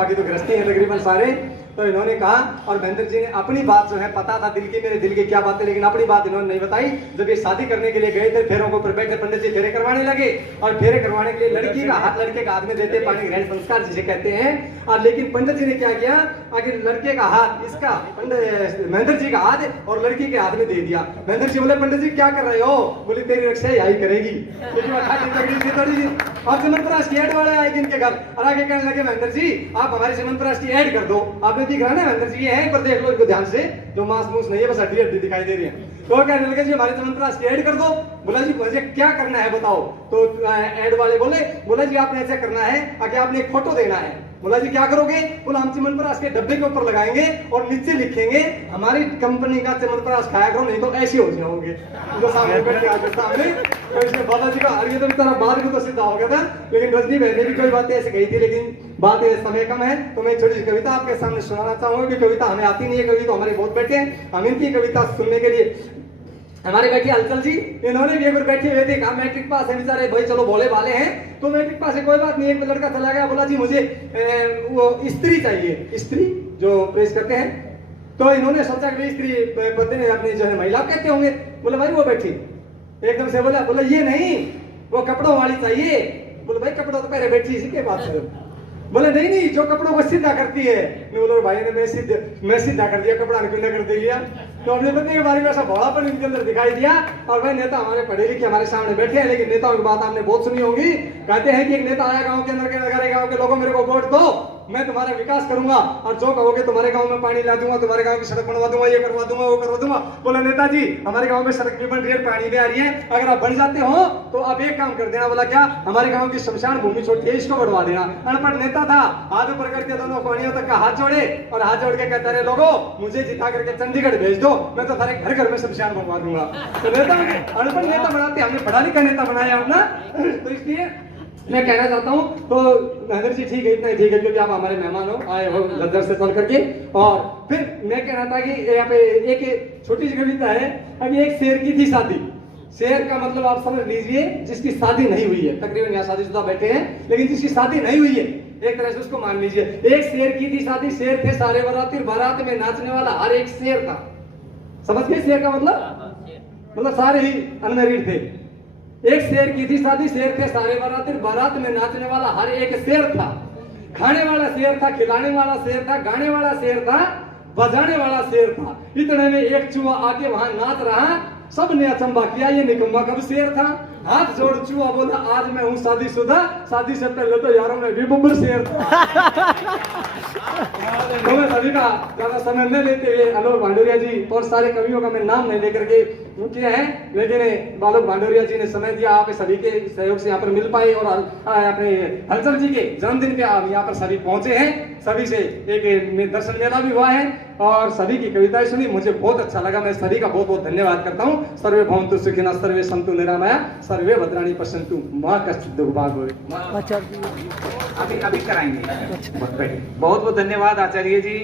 बाकी तो गृहस्थी है तकरीबन सारे। तो इन्होंने कहा, और महेंद्र जी ने अपनी बात जो है, पता था दिल की, मेरे दिल की क्या बात है, लेकिन अपनी बात इन्होंने नहीं बताई। जब ये शादी करने के लिए गए थे, फेरों के ऊपर बैठे, पंडित जी फेरे करवाने लगे, और फेरे करवाने के लिए लड़की का हाथ लड़के का हाथ में देते, पानी ग्रहण संस्कार जिसे कहते हैं। और लेकिन पंडित जी ने क्या किया, आखिर लड़के का हाथ इसका महेंद्र जी का हाथ और लड़की के हाथ में दे दिया। महेंद्र जी बोले, पंडित जी क्या कर रहे हो? बोले, तेरी रक्षा यही करेगी। और चमनप्राश की ऐड वाले आए इनके घर, और आगे कहने लगे, महेंद्र जी आप हमारे चमनप्राश की ऐड कर दो। आपने दिख रहा है ना महेंद्र जी, ये है, पर देख लो इनको ध्यान से, जो मांस मूस नहीं है, बस हड्डी हड्डी दिखाई दे रही है। तो कहने लगे, जी हमारे चमनप्राश की ऐड कर दो। बोला, जी मुझे क्या करना है बताओ। तो ऐड वाले बोले, जी आपने ऐसा करना है, आगे आपने एक फोटो देना है। बोला, जी क्या करोगे? बोला, हम चमनप्राश के डब्बे के ऊपर लगाएंगे और नीचे लिखेंगे, हमारी कंपनी का चमनप्राश खाया करो, नहीं तो ऐसे हो जाओगे। तो सामने बैठ के आगे सामने तो इसने बालाजी का, ये तो बेचारा बाद में तो सीधा हो गया था, लेकिन रजनी बहन ने भी कोई बातें ऐसे कही थी, लेकिन बात ये समय कम है, तो मैं छोटी सी कविता आपके सामने सुनाना चाहूंगा कि कविता हमें आती नहीं है, कवि तो हमारे बहुत बैठे हैं, हम इनकी कविता सुनने के लिए हमारे बैठे हलचल जी, इन्होंने भी एक बार बैठे हुए थे, कहा मैट्रिक पास है बेचारे भाई, चलो भोले वाले हैं, तो मैट्रिक पास है कोई बात नहीं। एक लड़का चला गया, बोला, जी मुझे वो स्त्री चाहिए, स्त्री जो प्रेस करते हैं। तो इन्होंने सोचा कि स्त्री पति ने अपनी जो है महिला कहते होंगे। बोले, भाई वो बैठी, एकदम से बोला ये नहीं, वो कपड़ों वाली चाहिए। बोले, भाई कपड़ों तो पहले बैठी, इसी के बात करो। बोले, नहीं जो कपड़ों को सीधा करती है। मैं बोला, भाई ने मैं सीधा कर दिया, कपड़ा निकलने कर दिया। तो अपने पत्नी के बारे में ऐसा भोलापन इनके अंदर दिखाई दिया। और भाई नेता हमारे पढ़े लिखे हमारे सामने बैठे हैं, लेकिन नेताओं की बात आपने बहुत सुनी होगी। कहते हैं कि एक नेता आया गांव के अंदर, के गांव के लोगों मेरे को वोट दो, मैं तुम्हारा विकास करूंगा, और जो कहोगे तुम्हारे गांव में पानी ला दूंगा, तुम्हारे गांव की सड़क बनवा दूंगा, ये करवा दूंगा, वो करवा दूंगा। बोला, नेताजी हमारे गांव में सड़क भी बन रही है, पानी भी आ रही है, अगर आप बन जाते हो तो आप एक काम कर देना। बोला, क्या? हमारे गांव की शमशान भूमि छोटी है, इसको बढ़वा देना। अनपढ़ नेता था, हाथ ऊपर करके दोनों कोनियों तक का हाथ जोड़े, और हाथ जोड़ के कहता रहे, लोगों मुझे जिता करके चंडीगढ़ भेज दो, मैं तो सारे घर घर में शमशान बनवा दूंगा। तो नेता अनपढ़ नेता बनाते, हमने पढ़ा लिखा नेता बनाया अपना। तो इसलिए मैं कहना चाहता हूँ, तो महेंद्र जी ठीक है, इतना ही ठीक है, क्योंकि आप हमारे मेहमान हो, आए हो लद्दर से चल करके। और फिर मैं कहना था कि यहाँ पे एक छोटी सी कविता है। अभी एक शेर की थी शादी, शेर का मतलब आप समझ लीजिए जिसकी शादी नहीं हुई है, तकरीबन यहाँ शादीशुदा बैठे हैं, लेकिन जिसकी शादी नहीं हुई है, एक तरह से उसको मान लीजिए। एक शेर की थी शादी, शेर थे सारे बाराती, बारात में नाचने वाला हर एक शेर था। समझ गए शेर का मतलब सारे ही अनमैरिड थे। एक शेर की थी शादी, शेर थे सारे बाराती, बारात में नाचने वाला हर एक शेर था। खाने वाला शेर था, खिलाने वाला शेर था, गाने वाला शेर था, बजाने वाला शेर था। इतने में एक चूहा आके वहां नाच रहा, सबने अचंबा किया, ये निकम्मा कब शेर था। हाथ जोड़ चूहा बोला, आज मैं हूँ शादीशुदा, शादी से पहले तो यारों में भी बब्बर शेर था। तो मैं सभी का ज्यादा समय न लेते हुए आलोक भांडोरिया जी और सारे कवियों का मैं नाम नहीं लेकर के किया है, लेकिन आलोक भांडोरिया जी ने समय दिया, आप सभी के सहयोग से यहाँ पर मिल पाए, और अपने हलचल जी के जन्मदिन पे आप यहाँ पर सभी पहुंचे हैं। सभी से एक दर्शन मेला भी हुआ है, और सभी की कविताएं सुनी, मुझे बहुत अच्छा लगा। मैं सभी का बहुत बहुत धन्यवाद करता हूँ। सर्वे भवन्तु सुखिनः, सर्वे सन्तु निरामया, सर्वे भद्राणि पश्यन्तु मा कश्चित् दुर्भाग् भवेत्। अभी कराएंगे। बहुत बहुत धन्यवाद आचार्य जी।